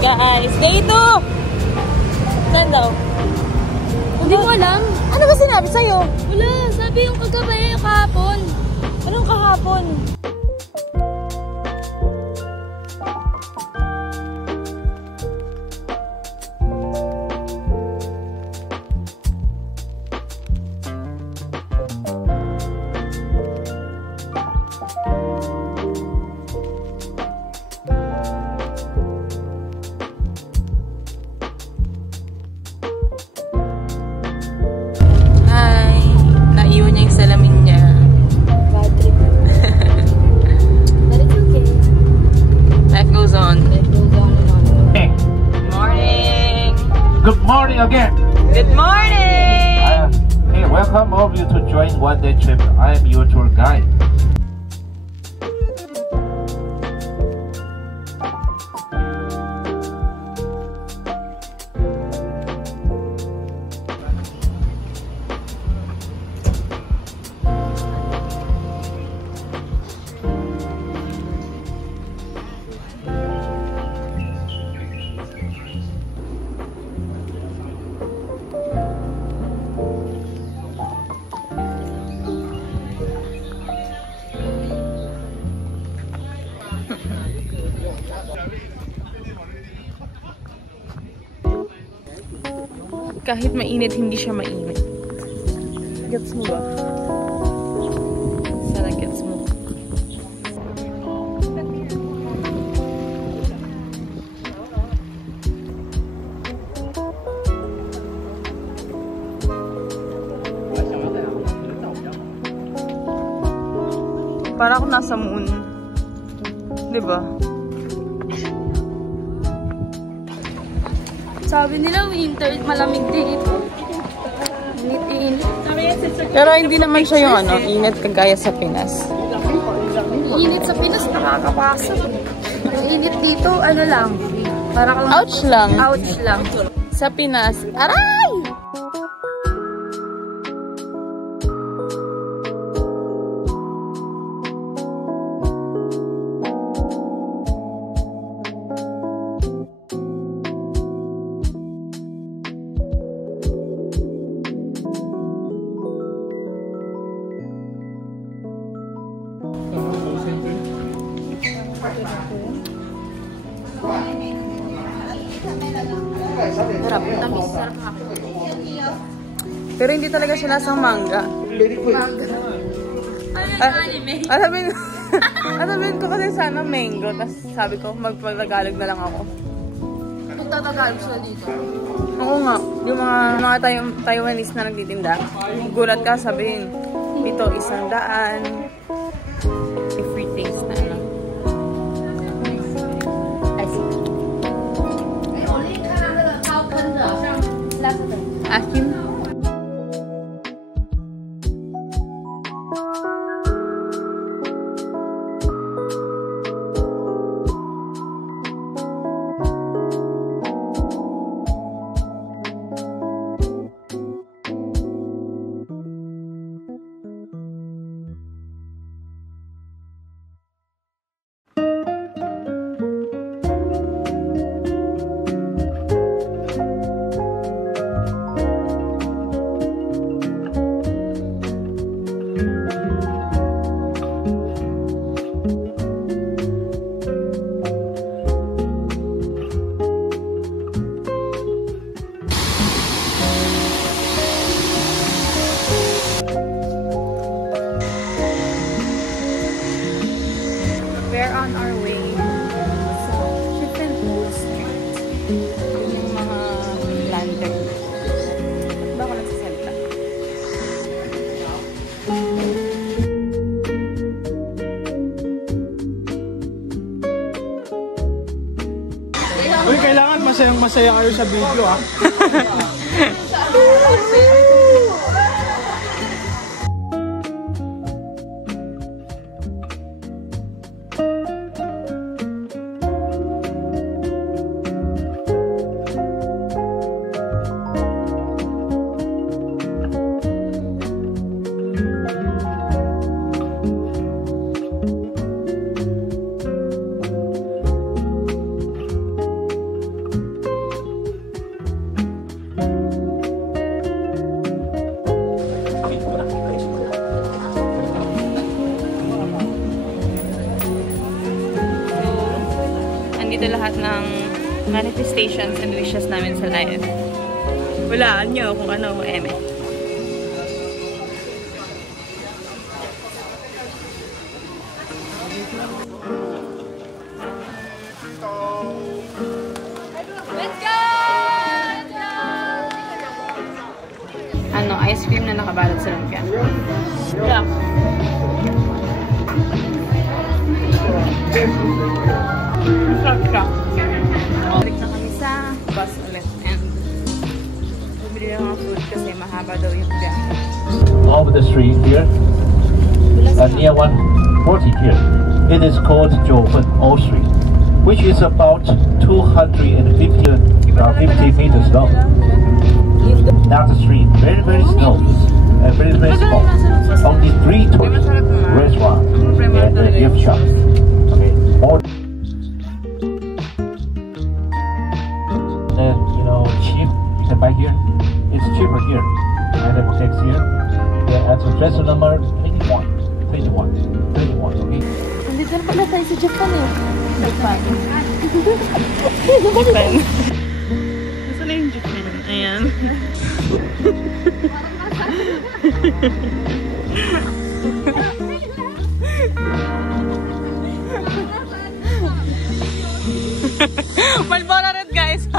guys. Day 2! Saan daw? Hindi mo alam? Ano ba sinabi sa'yo? Wala, sabi yung kagabi, kahapon. Anong kahapon? Good morning again. Good morning. Hey, welcome all of you to join One Day Trip. I am your tour guide. Kahit mainit, hindi siya mainit. Gets mo ba? Sana gets mo. Para ako nasa moon. Diba? Sabi nila winter, malamig dito. Init-init. Pero hindi naman siya yung init kagaya sa Pinas. Init sa Pinas, nakakapasok. Ang init dito, ano lang. Parang ouch lang. Ouch lang. Sa Pinas, aray! Sarap, tamis. Sarap nga. Pero hindi talaga siya lasang mangga. Mangga. Alamin ko kasi sana mango. Tapos sabi ko, magpag-Tagalog na lang ako. Magtatagalog sila dito. Oo nga. Yung mga Taiwanese na nagtitinda, gulat ka, sabihin, ito 100. May free taste na lang. Akin. We're on our way sa Chicken Street. Yun yung mga lantern. Ba't ba ako nagsasalita? Uy, kailangan masayang-masaya kayo sa video, ha? andito lahat ng manifestations and wishes namin sa life. Walaan nyo kung ano, eme. Let's go! Ano, ice cream na nakabalot sa lumpia. Yeah. Balik na kami sa bus ulit and bumili ng mga food kasi mahaba daw yung biyahe. Over the street here, near 140 here, it is called Jiufen Old Street, which is about 250 meters long. Now the street very small and very small. Only 3 tourist restaurants and gift shops. Okay, all. And you know, cheap. You can buy here. It's cheaper here. And it takes here. Yeah, and so dress number 21. Okay. Nandito na pala tayo sa Japan eh. Japan. Japan. Gusto na yung Japan. Ayan. Malbora red, guys.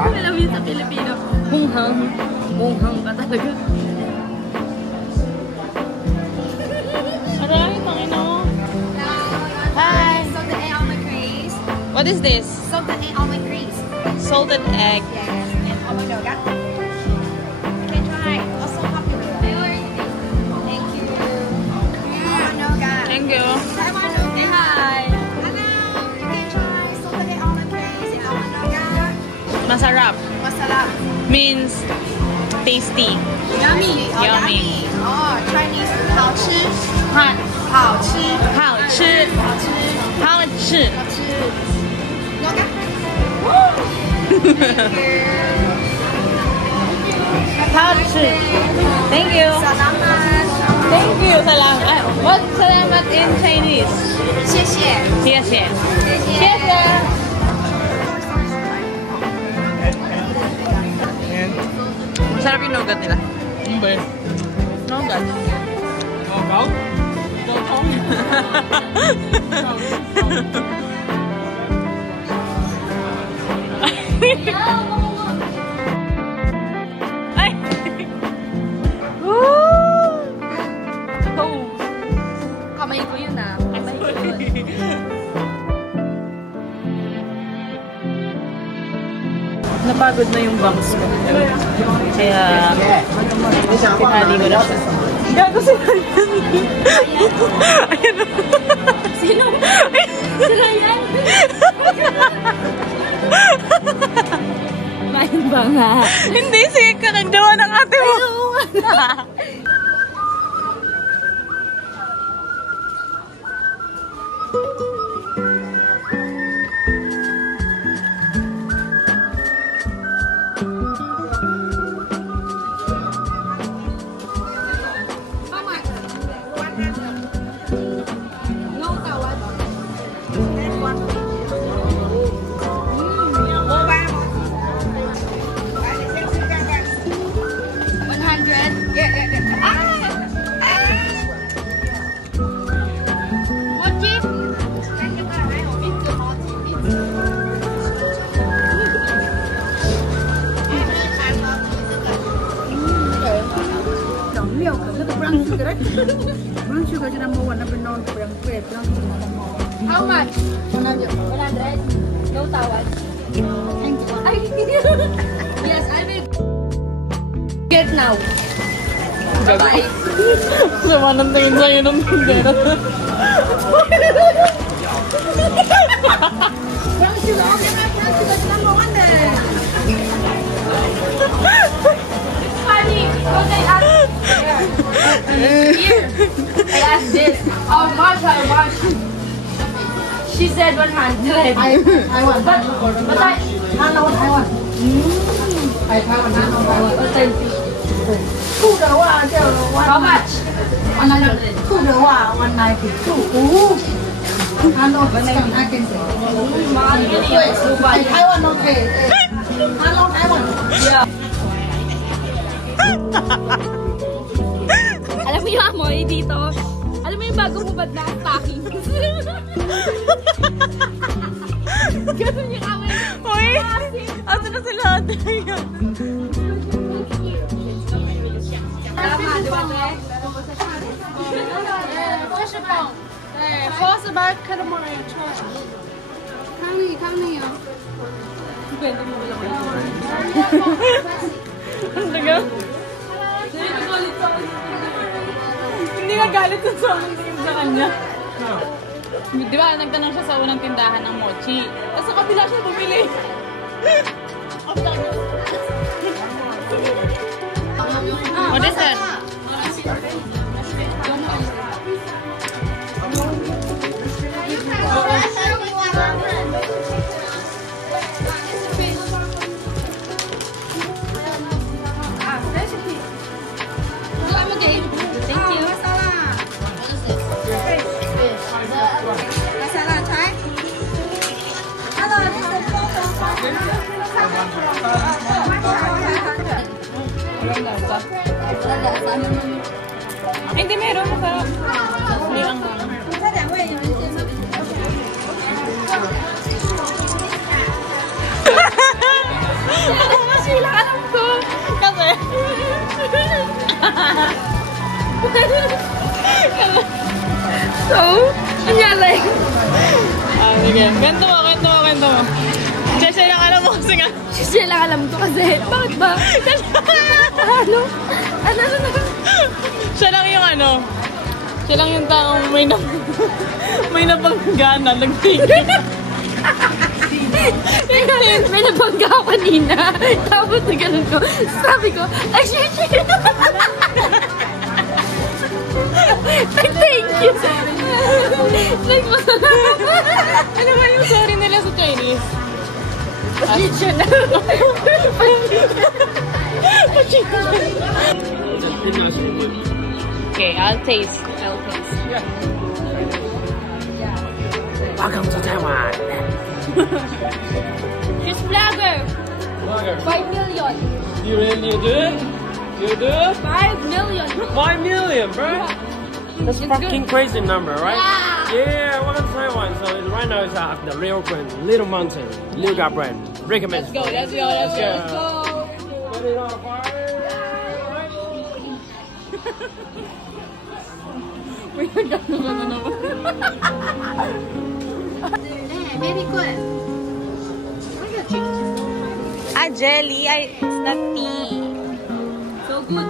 Alam mo yun sa Pilipino. Munghang. Munghang ka talaga. Marami pang ino. Hi! Salted egg almond craze. What is this? Salted egg almond craze. Salted egg. Yes, and almond nougat. You can try. Also popular. Thank you. Almond nougat. Thank you. Almond nougat. Say hi. Hello. You can try salted egg almond craze and almond nougat. Masarap. Masarap. Means tasty. Yummy. Oh, Yummy. Oh, Chinese. 好吃. Hot. 好吃. 好吃. 好吃. 好吃. 好吃. Nougat. Thank you. Salamat. Thank you. Salamat. What salamat in Chinese? 谢谢. 谢谢. 谢谢. Masarap yung nougat nila. Ano ba yun? Nougat. Gagaw? Ay! Woo! Oh! Kamay ko yun ah. Kamay ko yun. Napagod na yung bangs ko. Kaya, pinali ko na siya. Gago sila yan. Ayan o. Sino? Sila yan? Main ba nga? Hindi, sige ka ng dawa ng ate mo. No tawad. 100. Brown sugar is number one, number known for brown sugar is number one. How much? 100. 100. No tawad. Yes, I will get now. Bye-bye. Sama ng tingin sa'yo ng tindera. Funny, because I asked here. I asked this. How much? She said 100. I want. But I I want. I want. how much? 100. 190. Hello, I can say. Taiwan, okay. Hello, Taiwan. Yeah. Alam mo yung amoy dito? Alam mo yung bago mo ba't na stocking? Ganun yung amoy. Uy! Asa na sila ate? Tama, di ba? Ang taga? Hindi nga galit sa unang tingin sa kanya. Di ba, nagtanong siya sa unang tindahan ng mochi. Tapos sa kabila siya bumili. What is that? Thank you. Masala chai? Hello, this is Hindi, meron sa... Hindi lang. Masila ka lang ko. Kasi... So, nangyari. Sige. Kwento mo. Siya lang alam mo kasi nga. Siya lang alam ko kasi. Bakit ba? Ano? Siya lang yung ano. Siya lang yung taong may napanggana. Nagtigil. May nabangga ako kanina. Tapos na ganun ko. Sabi ko, ay, shit. Thank you. Ano ba yung sorry nila sa Chinese? Okay, I'll taste. Welcome to Taiwan. She's vlogger. 5 million. You do? 5 million. 5 million, bro. That's It's fucking good. crazy number, right? Yeah. Yeah, welcome to Taiwan. So right now it's the real brand, Little Mountain, Liu Ga brand. Recommend. Let's go. Let's go. Put it on fire. Very good. Jelly. It's not tea. So good.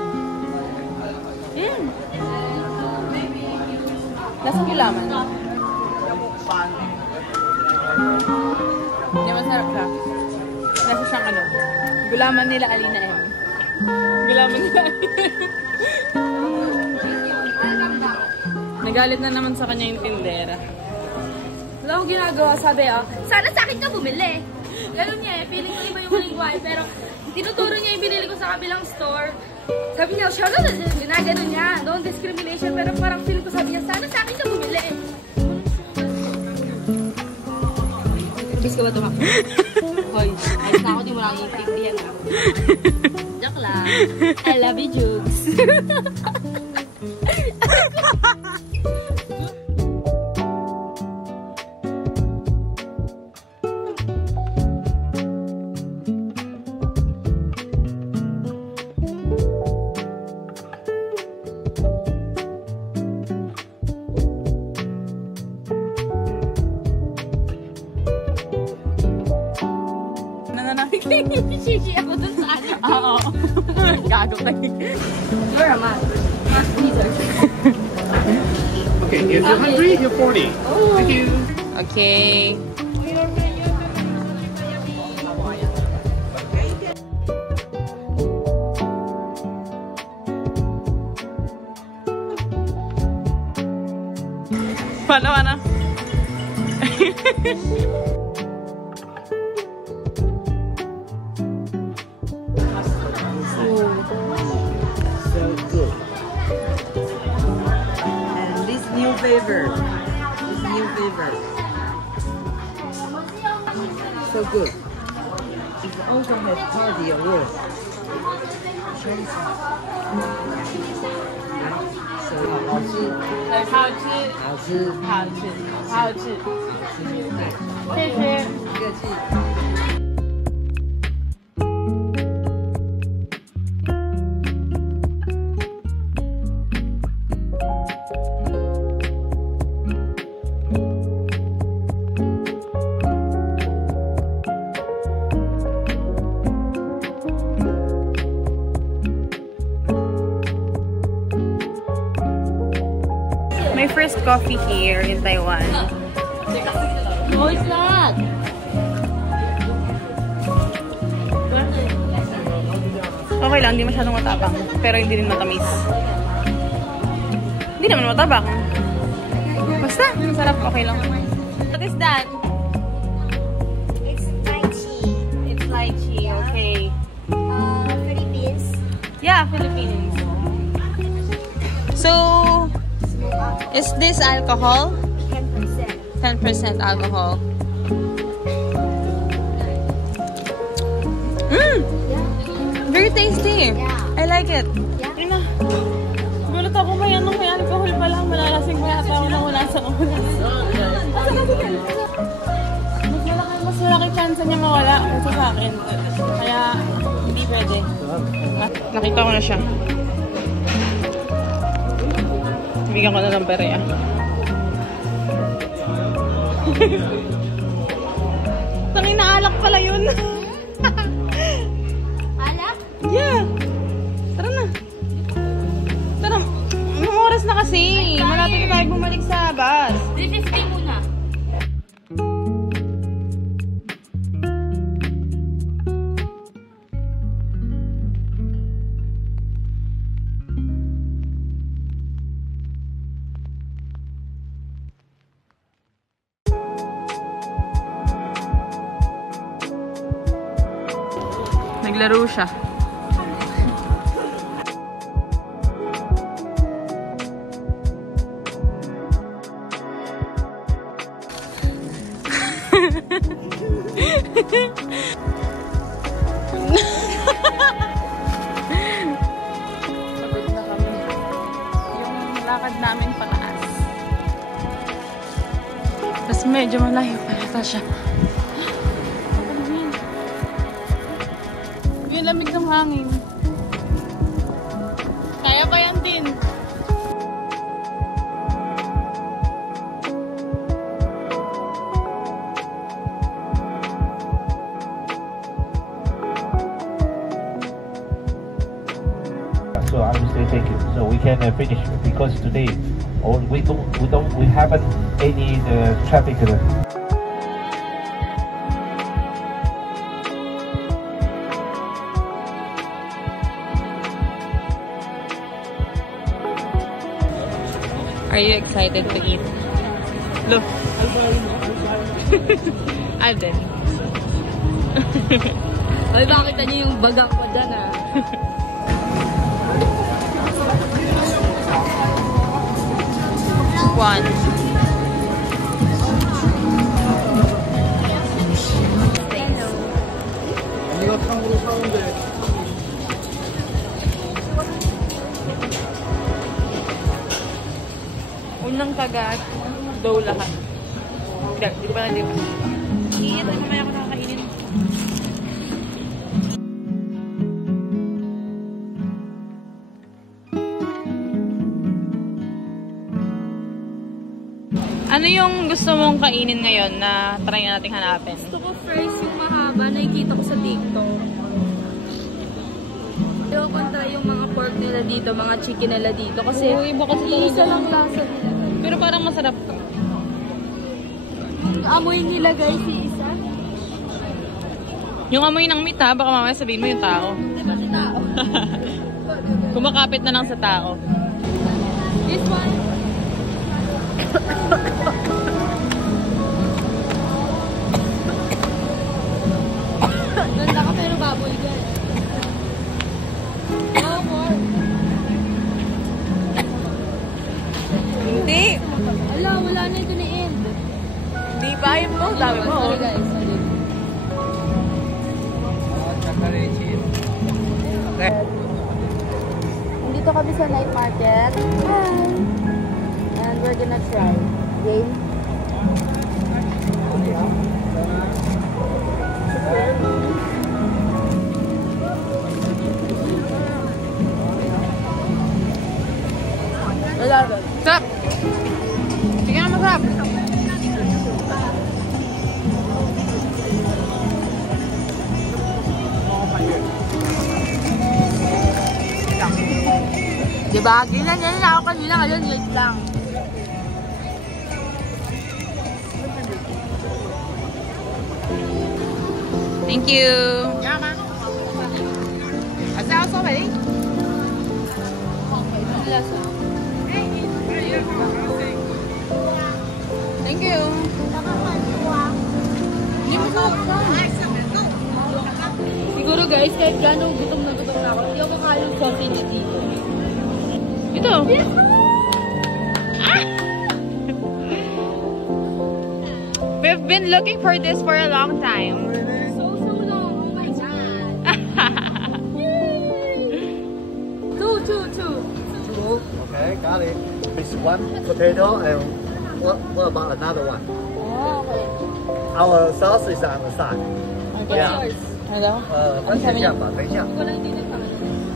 Lasang gulaman. Hindi, masarap siya. Lasa siyang ano. Gulaman nila Alina M. Gulaman nila Alina M. Nagalit na naman sa kanya yung tindera. Wala akong ginagawa. Sabi, sana sa akin ka bumili. Ganun niya eh. Feeling ko iba yung lingwahe. Pero tinuturo niya yung binili ko sa kabilang store. Sabi niya, siya ginagano niya. Don't discrimination. Pero parang feeling ko sabi niya, sana sa akin ka bumili. Bis ka ba ito, Hoy, ayos na ako. Di mo lang iintindihan ako. Joke lang. I love you, Jugs. Nananakit. Shishi ako dun sa ano. Oo. Gago tayo. Where am I? Okay, if you're hungry, you're 40. Thank you. Okay. Paano? So good. And this new flavor. So good. It also has party award. So 好吃。谢谢。不客气。My first coffee here in Taiwan. Oh, it's not. Okay lang, hindi masyadong matapang. Pero hindi rin matamis. Hindi naman matabang. Basta, masarap. Okay lang. What is that? It's lychee. It's lychee, okay. Philippines. Yeah, Philippines. So, is this alcohol? 10%. 10% alcohol. Very tasty. Yeah. I like it. Yeah. Ina. Gulat ako may alcohol pa lang. Malalasing ko yata ako nang wala sa ulas. Mas malaki chance niya mawala kaysa sa akin. Kaya, hindi pwede. Nakita ko na siya. Bigyan ko na ng pere, ah. Tangin na alak pala yun. Alak? Yeah. Tara na. Tara. Anong oras na kasi? Malapit na tayo bumalik sa bus. 350 muna. Naglaro siya. Pagod na kami. Yung lakad namin pataas. Tapos medyo malayo pala siya. Yung lamig ng hangin. Kaya pa yan din. So I will say thank you. So we can finish because today, we haven't any traffic. Are you excited to eat? Look. Alden. Ay, bakit niyo yung bagang ko dyan, ah? One. Unang kagat, daw lahat. Di ba na di ba? Iyan na mamaya ko nakakainin. Ano yung gusto mong kainin ngayon na try nating hanapin? Gusto ko first yung mahaba, nakikita ko sa TikTok. Ayaw ko try yung mga pork nila dito, mga chicken nila dito. Kasi iba kasi isa lang lasa nila. Pero parang masarap ka. Amoy nila guys, isa. Yung amoy ng meat ha, baka mamaya sabihin mo yung tao. Diba si tao? Kumakapit na lang sa tao. This one. Ganda ka pero baboy guys. No more. Hindi. Ala, wala na ito ni end. Hindi pa yun mo. Dami mo. Sorry guys, sorry. Dito kami sa night market. Hi! And we're gonna try. Game? Sarap. Sige na masarap. Diba? Ganyan na ako kanina. Ngayon, late lang. Thank you. Asa ako pwede? Thank you. Hindi mo sa siguro guys, kahit gano'ng gutom na ako, hindi ako kakain ng sausage dito. Ito. Ah! We've been looking for this for a long time. So long. Oh my god. Two. Okay, got it. It's one potato and what about another one? Oh, okay. Our sauce is on the side. What's Yeah. yours? Hello? 分享一下吧，等一下。 Ko lang dito sa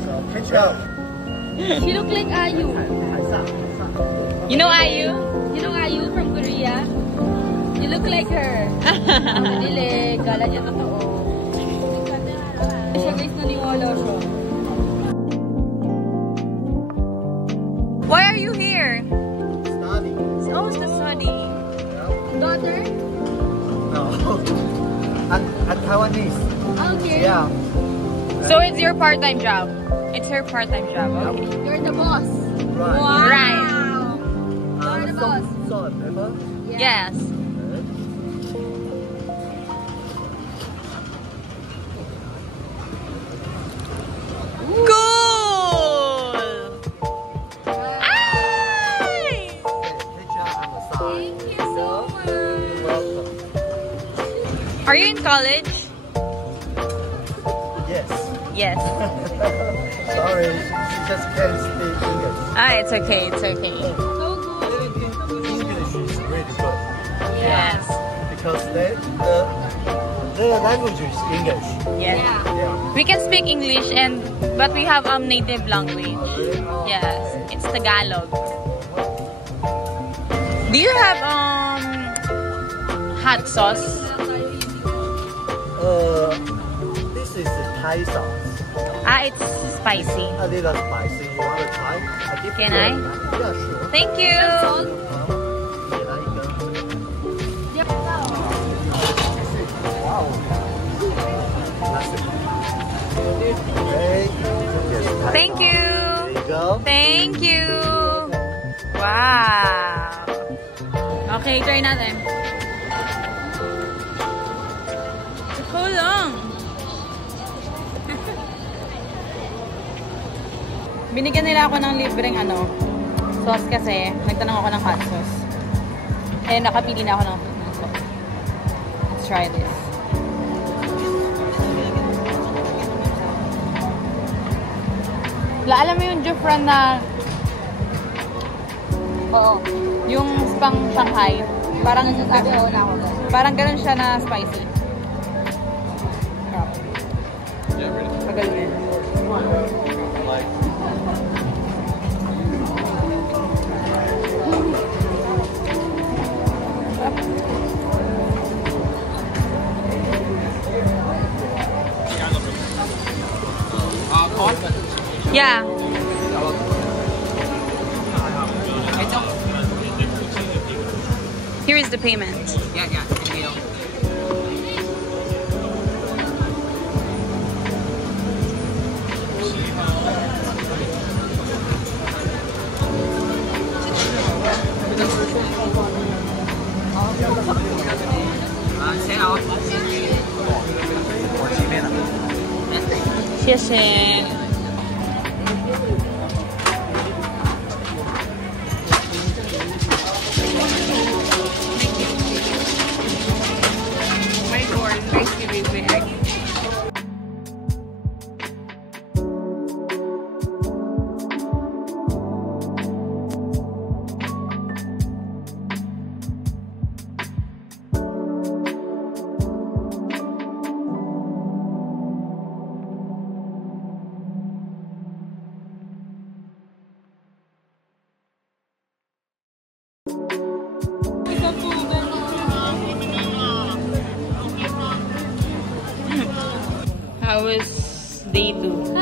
So, ketchup. She look like Ayu. 海上。 You know Ayu? You know Ayu from Korea? You look like her. Dili, kala niya totoo. Siya guys, naniwala siya. Why are you here? Study. Oh, it's the study. Daughter? No. I'm Taiwanese. Okay. Yeah. So it's your part-time job? It's her part-time job. Okay. You're the boss. Right. Right. You're the boss. So, remember? Yes. Cool! Ay! Ketchup on the side. Thank you so much. Welcome. Are you in college? Yes. Yes. Sorry, she just can't speak English. Ah, it's okay. It's okay. So good. English is really good Yes. because their language is English. Yes. Yeah. We can speak English but we have native language. Yes. It's Tagalog. Do you have hot sauce? This is Thai sauce. Ah, it's spicy. A little spicy. You want to try? Can I? Yeah, sure. Thank you. 再来一个。哇哦，That's it. Okay. Yes, Thai Thank sauce. you. There you go. Thank you. Wow. Okay, try natin. Hold on. Binigyan nila ako ng libreng sauce kasi nagtanong ako ng hot sauce. Eh, nakapili na ako ng sauce. Let's try this. Alam mo yung Jufran na yung pang Shanghai. Parang ganun siya na spicy. Magaling. Here is the payment. Yeah, thank you. How was day 2?